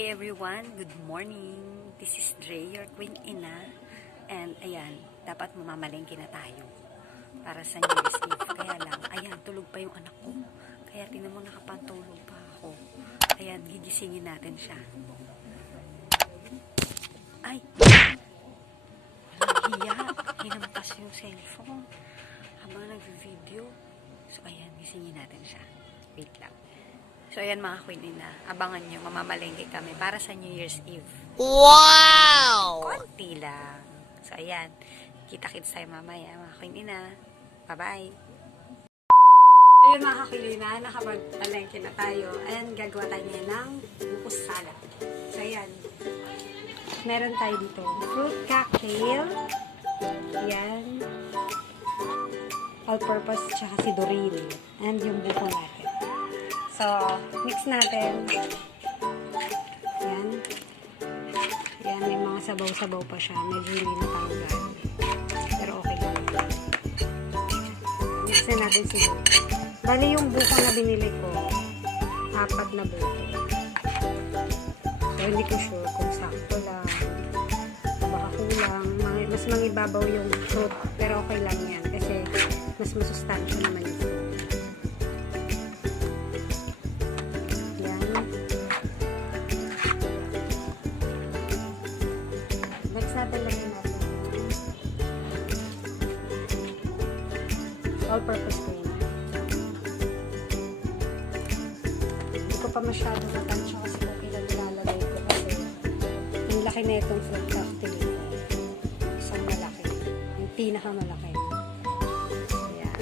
Hey everyone, good morning. This is Dre, your Queen Ina. And ayan, dapat mamamalengke na tayo para sa New Year's Eve. Kaya lang, ayan, tulog pa yung anak ko. Kaya tinan mo, nakapantulog pa ako. Ayan, gigisingin natin siya. Ay! Walang hiya. Hinampas yung cellphone habang nag-video. So ayan, gisingin natin siya. Wait lang. So, ayan mga Queen Ina, abangan nyo, mamamalengke kami para sa New Year's Eve. Wow! Konti lang. So, ayan, kita-kits tayo mamaya mga Queen Ina. Bye-bye! Ayun mga Queen Ina, nakapagpalengke na tayo. Ayan, gagawa tayo niya ng bukus salad. So, ayan, meron tayo dito fruit cocktail. Ayan. All-purpose, tsaka si Doreen. And yung buko natin. So, mix natin. Yan. Yan, may mga sabaw-sabaw pa siya. Medyo hindi natanggal. Pero okay lang. Mix na natin siguro. Bali yung buko na binili ko, 4 na buko. So, hindi ko sure kung sakto lang. Baka kulang. Mas mangibabaw yung fruit. Pero okay lang yan. Kasi mas masustansya naman yung fruit. All-purpose ko yun. Hindi ko pa masyado natansya kasi kung ilan nilalagay ko kasi yung laki na itong fruit cocktail ito. Isang malaki. Yung pinakamalaki. Ayan.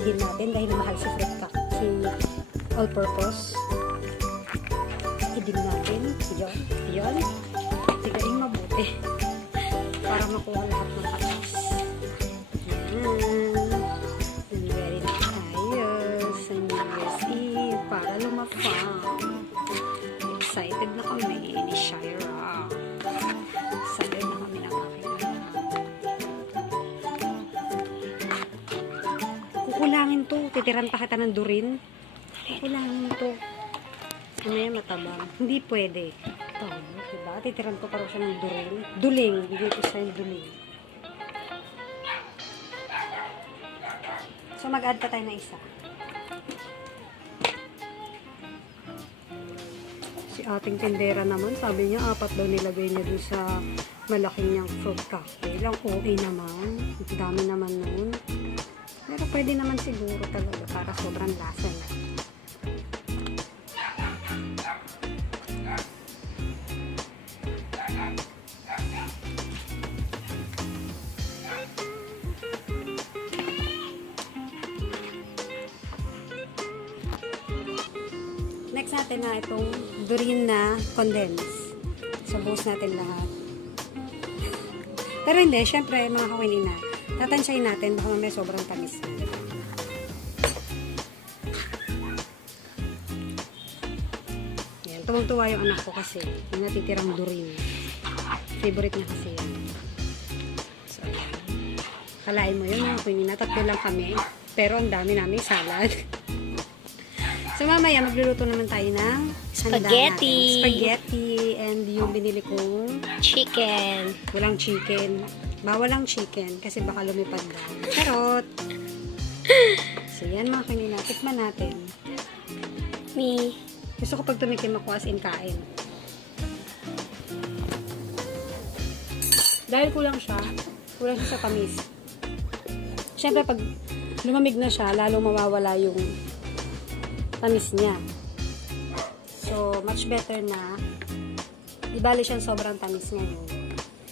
Idin natin dahil mahal si fruit cocktail, si all-purpose. Idin natin. Yun. Tigain mabuti. Para makuha lahat ng katas. Yan. And ready na tayo sa New Year's Eve para lumapang. Excited na kami ni Shira. Excited na kami ng aking anak. Kukulangin to. Titiran pa kita ng Doreen. Kukulangin to. Ano yan, matabang. Hindi pwede. Ito, diba? Titiran ko pa rin siya ng Doreen. Duling. Hindi ko siya yung duling. So, mag-add pa tayo na isa. Si ating tindera naman, sabi niya, 4 daw nilagay niya dun sa malaking niyang fruit cocktail. Ang okay naman. Ang dami naman nun. Pero pwede naman siguro talaga para sobrang lasa na. Next natin na itong Doreen na condense. So, buhos natin lahat. Pero hindi, syempre, mga kawinin na. Tatansyahin natin, baka mamaya sobrang tamis na. Yan, tuwang-tuwa yung anak ko kasi. Yung natitirang Doreen. Favorite niya kasi yan. So, yan. Kalain mo yun, mga kunin na. 3 lang kami. Pero ang dami namin salad. So, mamaya, magluluto naman tayo ng Spaghetti. Spaghetti. And yung binili kong Chicken. walang chicken. Bawal ang chicken kasi baka lumipad daw. Charot! So, yan mga kanina. Tikman natin. Me. Gusto ko pag tumikim ako as in kain. Dahil kulang siya sa tamis. Siyempre, pag lumamig na siya, lalo mawawala yung tamis niya. So, much better na di bali siyang sobrang tamis ngayon.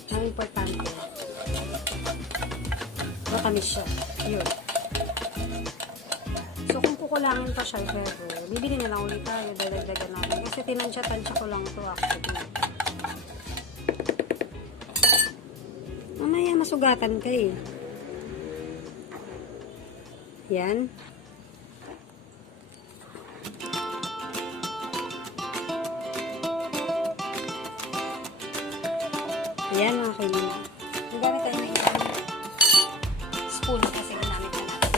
Ang importante, matamis siya. Yun. So, kung kukulangin pa siya, pero bibili na lang ulit tayo, dadagdagan natin. Kasi tinansya-tansya ko lang ito actually. Mamaya masugatan ka eh. Yan. Ayan mga kaibigan. Nagamit tayo ng isang spoon kasi ginamit na natin.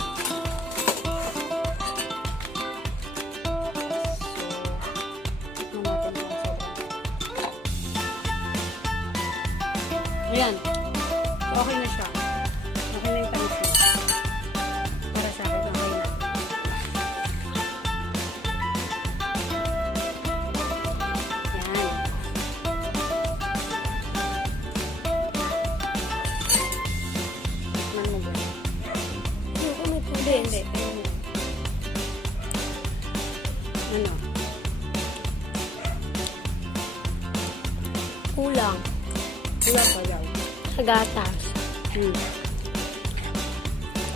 So, tikman natin kung sobrang. Ayan. Okay na siya. Okay na yung tamis niya. Para sa akin, okay na. Ayan. Tikman mo ba? Hindi. Ayun yan. Ano? Kulang. Kulang pa daw. Sa gatas.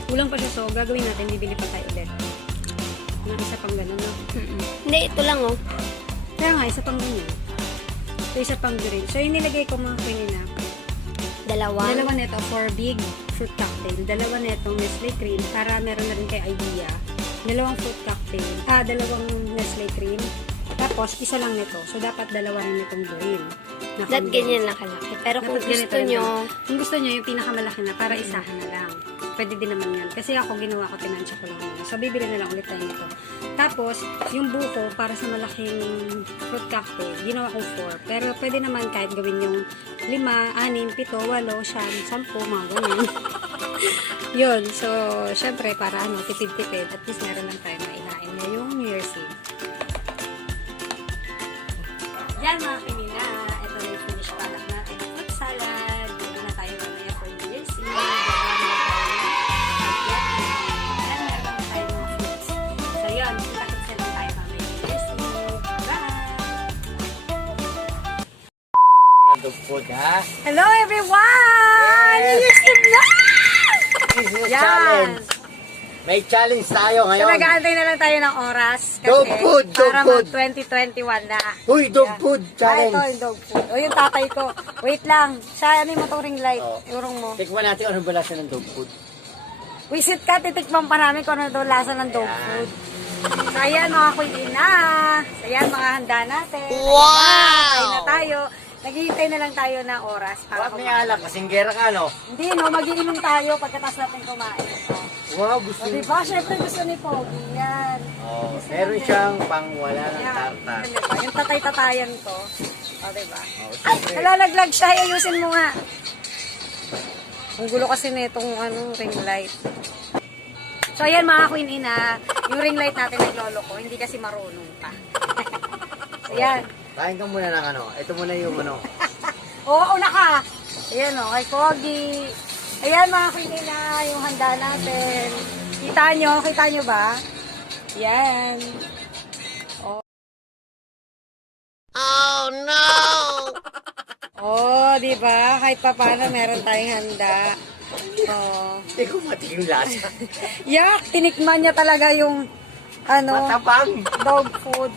Kulang pa siya, so gagawin natin, bibili pa tayo ulit. Ng isa pang ganun, no? Hindi, ito lang oh. Kaya nga, isa pang ganyan. So, isa pang green. So, yung nilagay ko mga kanina, Dalawa. dalawa nito for big fruit cocktail. Dalawa netong Nestle cream para meron na rin kay idea. Dalawang fruit cocktail. Dalawang Nestle cream. Tapos, isa lang nito. So, dapat dalawa rin itong green. That ganyan lang kalaki. Pero kung Dapat ganito gusto rin nyo, lang. Kung gusto nyo, yung pinakamalaki na para isahan na lang. Pwede din naman yan. Kasi ako ginawa ko, tinansya ko lang yun. So, bibili na lang ulit tayo nito. Tapos, yung buko para sa malaking fruit cocktail, ginawa ko 4. Pero pwede naman kahit gawin yung 5, 6, 7, 8, 9, 10, mga ganyan. Yun. So, syempre, para tipid-tipid. At least meron lang tayo maihain na yung New Year's Eve. Yan mga kinina. Ito na yung finish product natin. Fruit salad. Pwede na tayo mamaya for New Year's Eve. Yan, meron na tayo mga fruits. So yun, kita-kitsa na tayo mamaya New Year's Eve. Bye! Dog food, ha? Hello everyone! New Year's Eve na! This is a Yan! challenge. May challenge tayo So ngayon. nag-aantay na lang tayo ng oras. Kasi Dog food, dog para food. mag-2021 na. Uy, dog Yan. food Ito challenge. yung dog food. O yung tatay ko. Wait lang. Siya, ano yung motoring light? Oh. Urong mo. Tikman natin kung ano ba lasa ng dog food. Visit ka, titikman pa namin kung ano daw lasa ng dog Yan. food. So ayan mga kuya na. So ayan mga handa natin. Wow! Kain na tayo. Naghihintay na lang tayo ng oras. Para Bakit may kumain. alak? Kasinggera ka, no? Hindi no, magiinom tayo pagkatapos natin kumain. Wow, gusto O diba, syempre gusto ni Pogi yan. Oh, Gusto meron niya. siyang pangwala ng Yan. tartar. Diba? Yung tatay-tatayan ko. O diba? Oh, Ay, siyempre. nalalaglag siya. Ayusin mo nga. Ang gulo kasi nitong ring light. So ayan mga queen ina, yung ring light natin naglolo ko, hindi kasi marunong pa. So yan. Kain ka muna ng ano. Ito muna yung ano. Oo, una ka. Ayan o, kay Pogi. Ayan mga queen ina, yung handa natin. Kita nyo ba? Yan. oh no! Oh, di ba? Kahit pa paano meron tayong handa. Oh. Hindi ko mati yung lasa. Yak, tinikman niya talaga yung Matapang. dog food.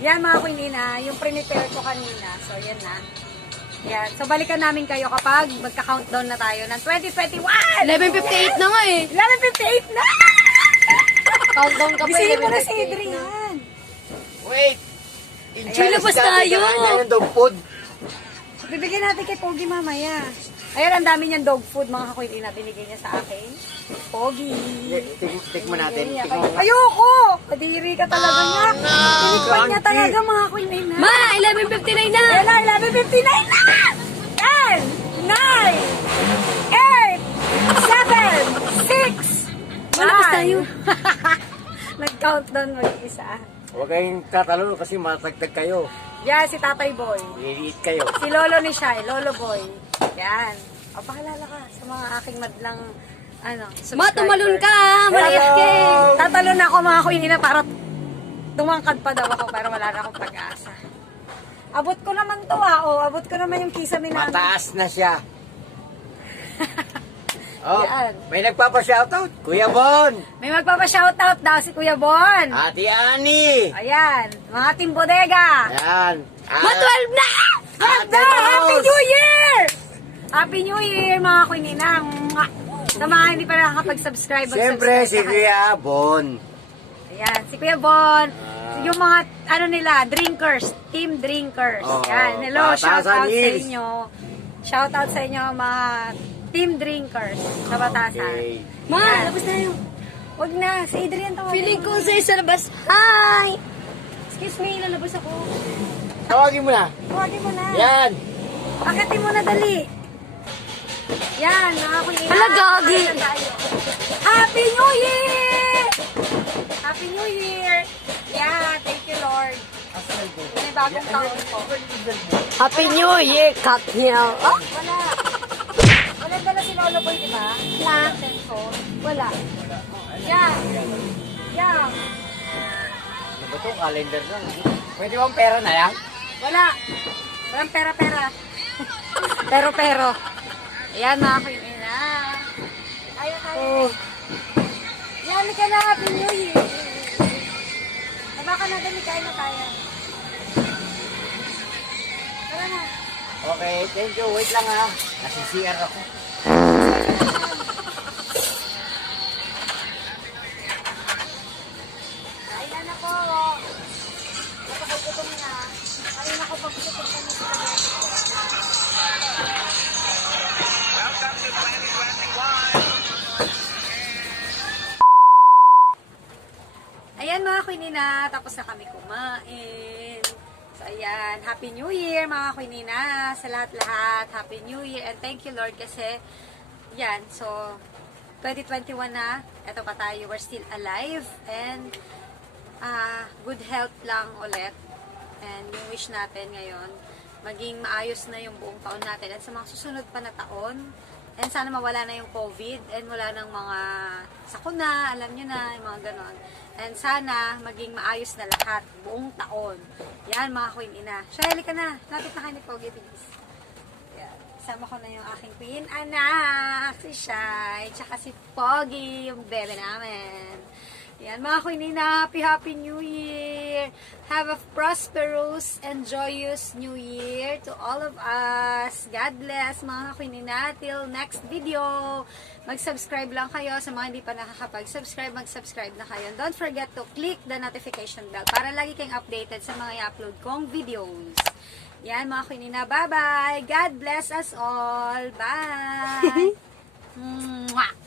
Yan mga kuinina, yung prepare ko kanina. So, yan na. Yan. So, balikan namin kayo kapag magka-countdown na tayo ng 2021! 11:58 na nga eh. 11:58 na! Countdown ka pa. Bisihin mo na si 11:58 Adrian. Wait. Ay, labas tayo. Yung dog food. Bibigyan natin kay Pogi mamaya. Ayan, ang dami niyang dog food, mga kakuinina. Binigay niya sa akin. Pogi. Tikman natin. Binigay niya Tikman kay- mo. Ayoko! Kadiri ka talaga niya. Tinikman niya talaga, mga kuinina. Ma, 11:59 na. Ayan na, 11:59 na! 10, 9, 8, 7, 6, Malabas tayo. Nag-countdown mag-isa. Huwag kayong tatalo kasi matagtag kayo. Yan, si Tatay Boy. Liliit kayo. Si Lolo ni Shai, Lolo Boy. Yan. O, pakilala ka sa mga aking madlang, Ma, tumalon ka. Malayas ka eh. Tatalon ako mga kuinina para tumangkad pa daw ako pero wala na akong pag-asa. Abot ko naman to abot ko naman yung kisame namin. Mataas na siya. Oh, Yan. may nagpapa-shoutout. Kuya Bon. May magpapa-shoutout daw si Kuya Bon. Ate Ani. Ayan, mga Team Bodega. Ayan. Ma, 12 na. Ate Happy Rose. New Year! Happy New Year mga kuininang. Sa mga hindi pa nakakapag-subscribe, Siyempre, si Kuya Bon. Ayan, si Kuya Bon. Yung mga, drinkers, team drinkers. Oo, Yan, hello, shout Batasan out sa Hills. inyo. Shoutout sa inyo mga team drinkers sa Batasan. Okay. Ma, labas na yung... Wag na, si Adrian tawagin. Feeling ko sa'yo sa labas. Hi! Excuse me, lalabas ako. Tawagin mo na. Tawagin mo na. Yan. Akitin mo na, dali. Yan, mga kuya. Hala, gagi. Happy New Year! Happy New Year! Yeah, thank you, Lord. May bagong taon po. Happy New Year, cocktail. Oh, Wala. Wala dala si Lolo Boy, di ba? Wala. Cellphone. wala. Yan. Yan. Ano ba ito? Calendar lang. Pwede bang pera na yan? Wala. Walang pera-pera. Pero. Ayan, mga kuya. Tayo. Yan, ka na. Happy New Year. Baka na dali, kain na tayo. Tara na. Okay, thank you. Wait lang ha. Nasi-CR ako. Kailan ako. Napakagutom na. Kanina ko pag-gutom kami sa kanya. Ayan mga kuinina, tapos na kami kumain. So ayan, Happy New Year mga kuinina, sa lahat-lahat. Happy New Year and thank you Lord kasi yan, so 2021 na, eto pa tayo, we're still alive and good health lang ulit. And yung wish natin ngayon, maging maayos na yung buong taon natin at sa mga susunod pa na taon. And sana mawala na yung COVID and wala nang mga sakuna, alam nyo na, yung mga ganon. And sana maging maayos na lahat, buong taon. Yan mga queen ina. Shirley ka na, lapit na kayo ni Pogi, please. Yan. Sama ko na yung aking queen anak, si Shai, tsaka si Pogi, yung bebe namin. Yan, mga kuinina, happy New Year! Have a prosperous and joyous New Year to all of us. God bless, mga kuinina. Till next video, mag-subscribe lang kayo. Sa mga hindi pa nakakapag-subscribe, mag-subscribe na kayo. Don't forget to click the notification bell para lagi kayong updated sa mga i-upload kong videos. Yan, mga kuinina, bye-bye! God bless us all! Bye! Mwah!